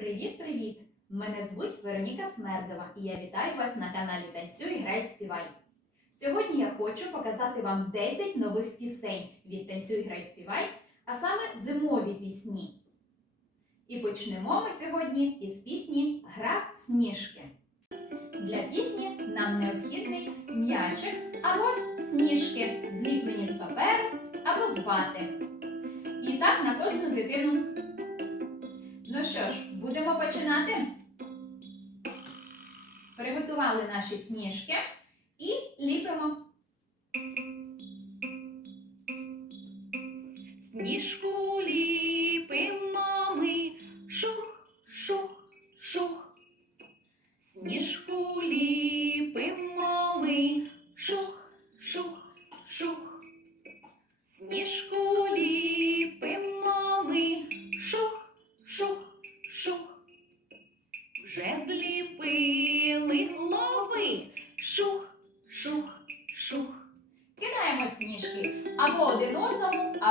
Привіт-привіт! Мене звуть Вероніка Смердова і я вітаю вас на каналі Танцюй, Грай, Співай. Сьогодні я хочу показати вам 10 нових пісень від Танцюй, Грай, Співай, а саме зимові пісні. І почнемо ми сьогодні із пісні Гра в сніжки. Для пісні нам необхідний м'ячик або сніжки, зліплені з паперу або з вати. І так на кожну дитину. Ну що ж, будемо починати. Приготували наші сніжки і ліпимо.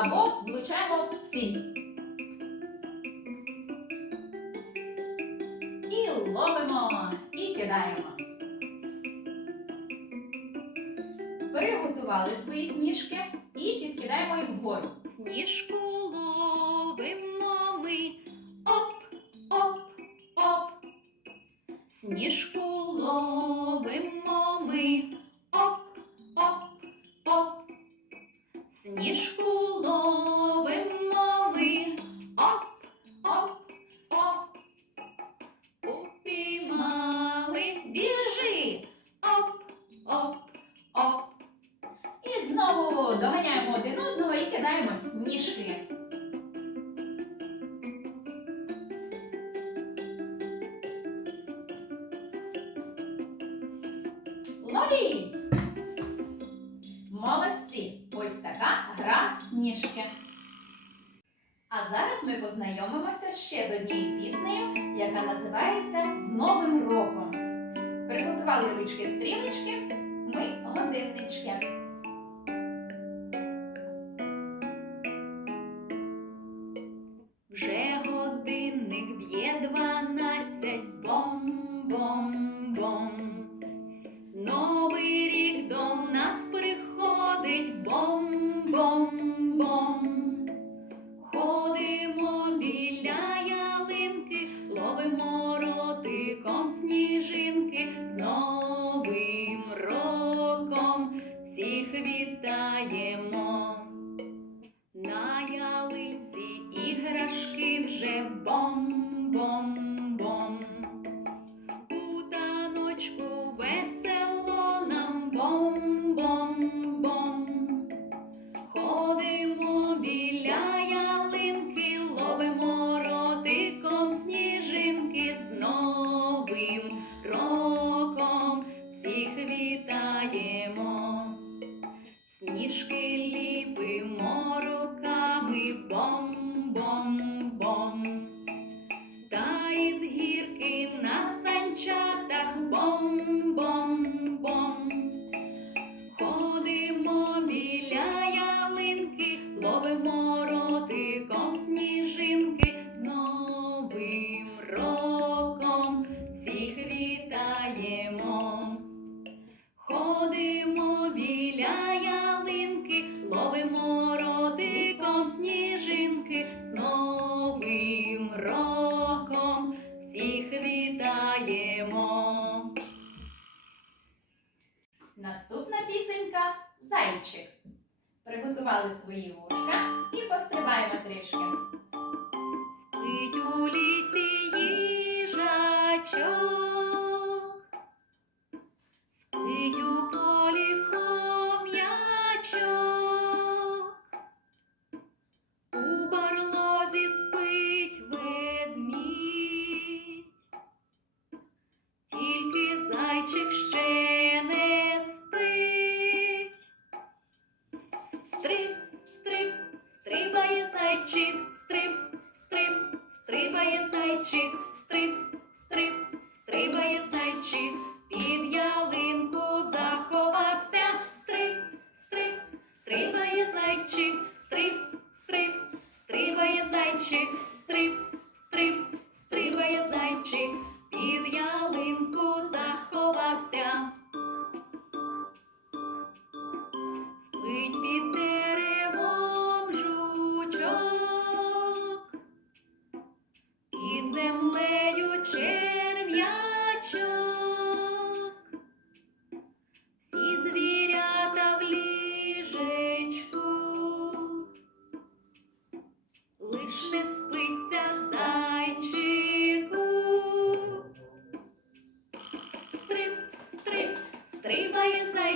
Або влучаємо в ціль. І ловимо, і кидаємо. Приготували свої сніжки і підкидаємо їх вгору. Сніжку ловимо ми, Оп, оп, оп. сніжку ловимо ми, Оп, оп, оп. сніжку А зараз ми познайомимося ще з однією піснею, яка називається З Новим роком. Приготували ручки стрілечки, ми годиннички.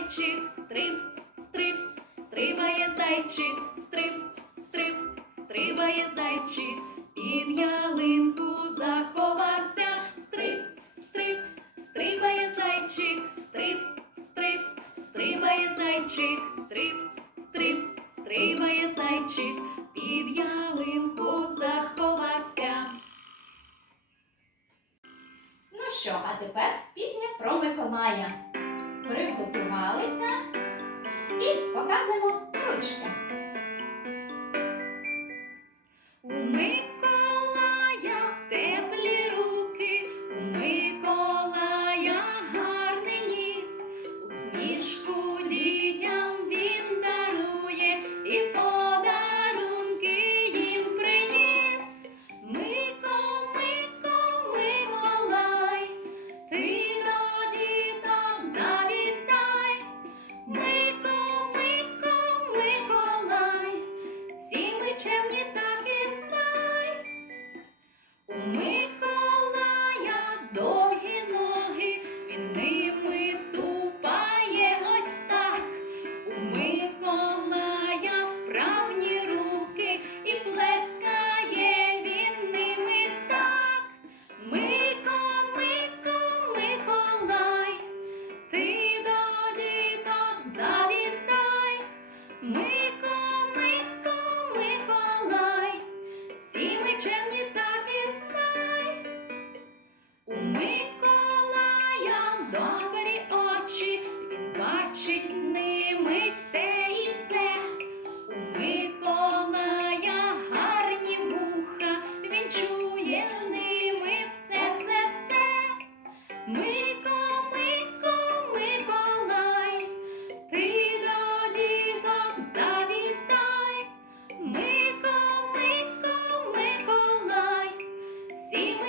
зайчик, стриб, стриб, стрибає зайчик, стриб, стриб, стрибає зайчик. приготувалися і показуємо ручки.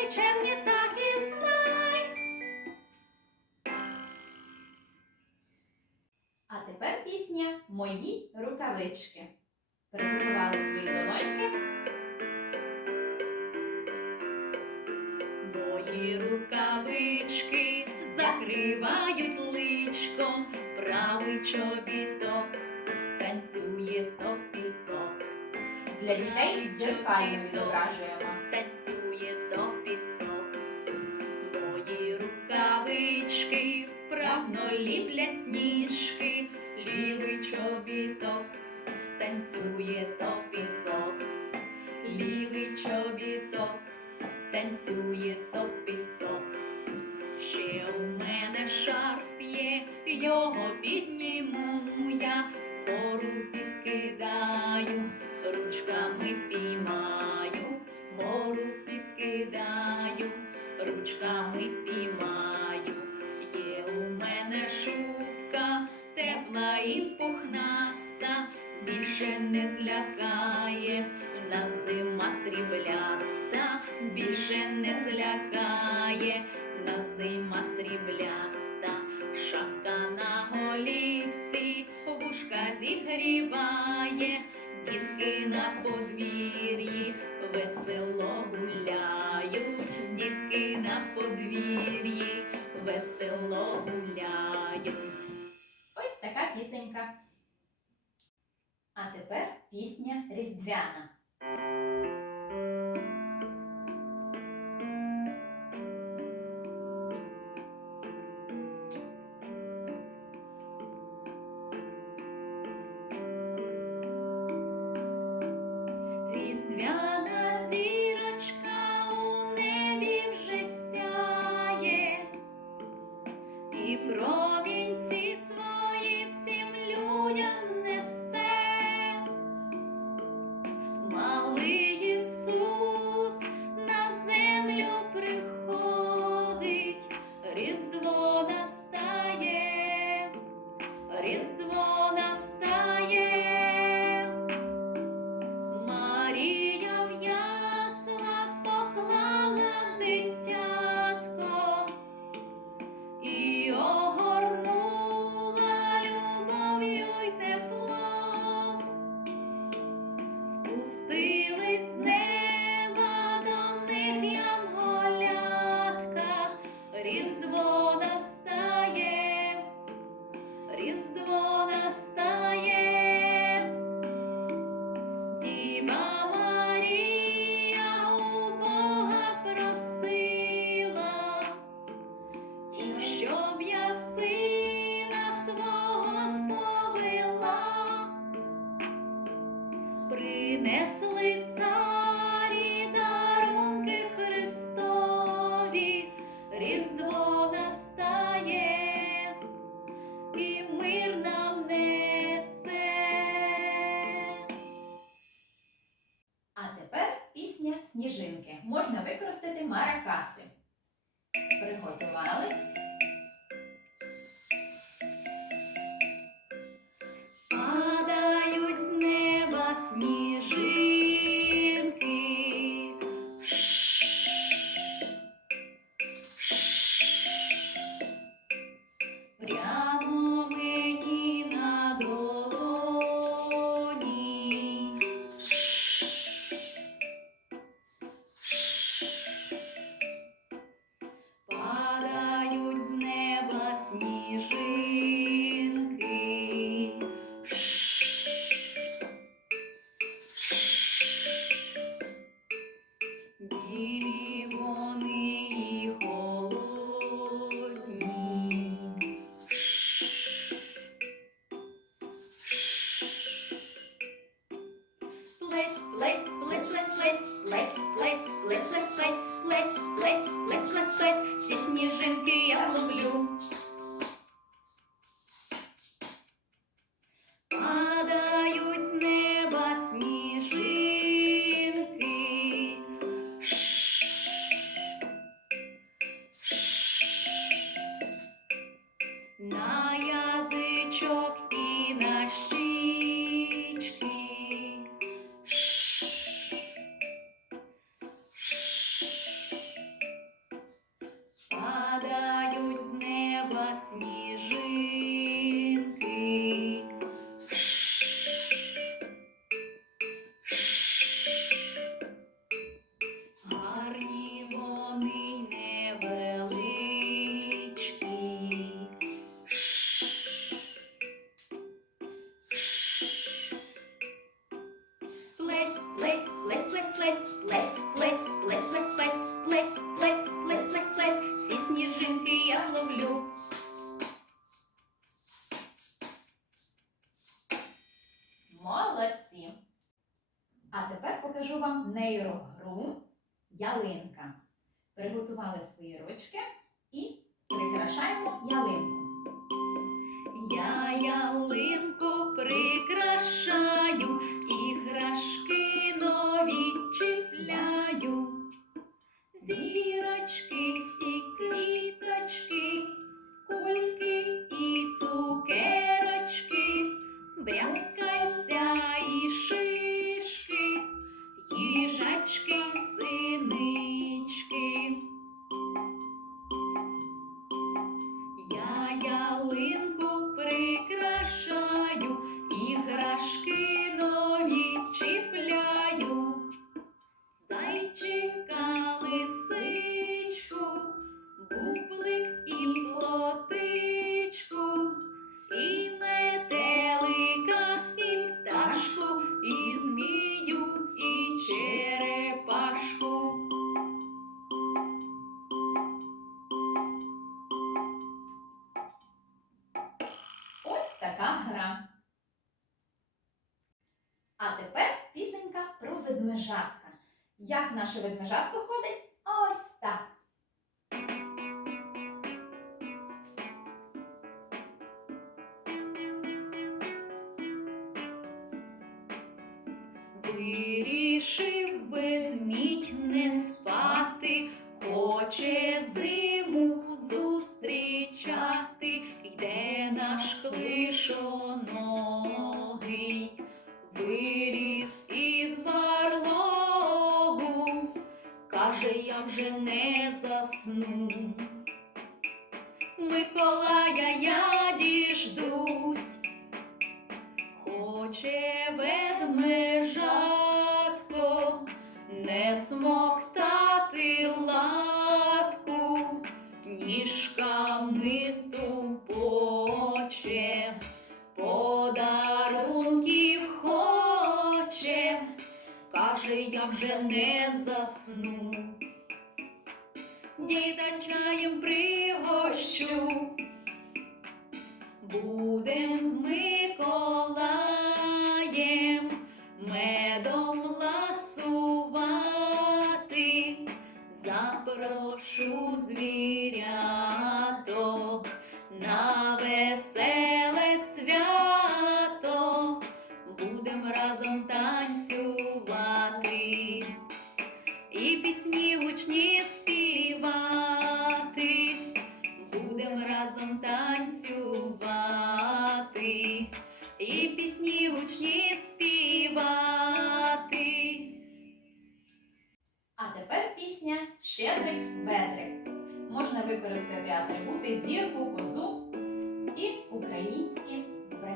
нікчемні, так і знай. А тепер пісня Мої рукавички. Приготували свої долоньки. Мої рукавички закривають личко, правий чобіток, танцює топільцок. Для дітей дзеркально відображуємо. вправно ліплять сніжки, лівий чобіток, танцює то пісок, лівий чобіток, танцює то. і пухнаста, більше не злякає, нас зима срібляста, більше не злякає, нас зима срібляста, шапка на голівці, вушка зігріває, дітки на подвір'ї. А тепер пісня різдвяна. використати маракаси. нейрогру ялинка. Приготували свої ручки і прикрашаємо ялинку. Я ялинка. ведмежатка. Як наша ведмежатка ходить? Ось так. Вирішив ведмідь не спати, хоче. Genezas no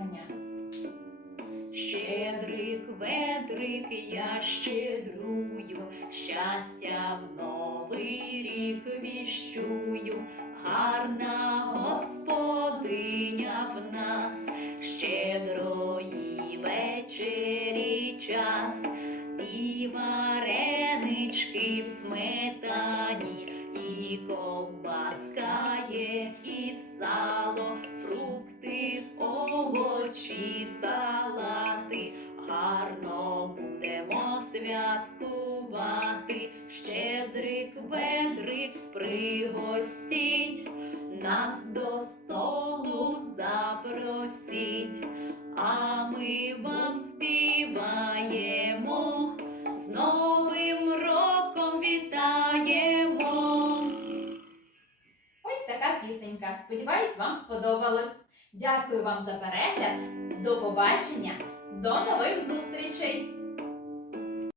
вбрання. Щедрик, ведрик, я щедрую, щастя в новий рік віщую, гарна господиня в нас, щедрої вечері час, і варенички в сметані, і ковбаска є, і сало, Гарно будемо святкувати. Щедрик, ведрик, пригостіть, нас до столу запросіть, а ми вам співаємо, з Новим роком вітаємо. Ось така пісенька. Сподіваюсь, вам сподобалось. Дякую вам за перегляд. До побачення. До нових зустрічей!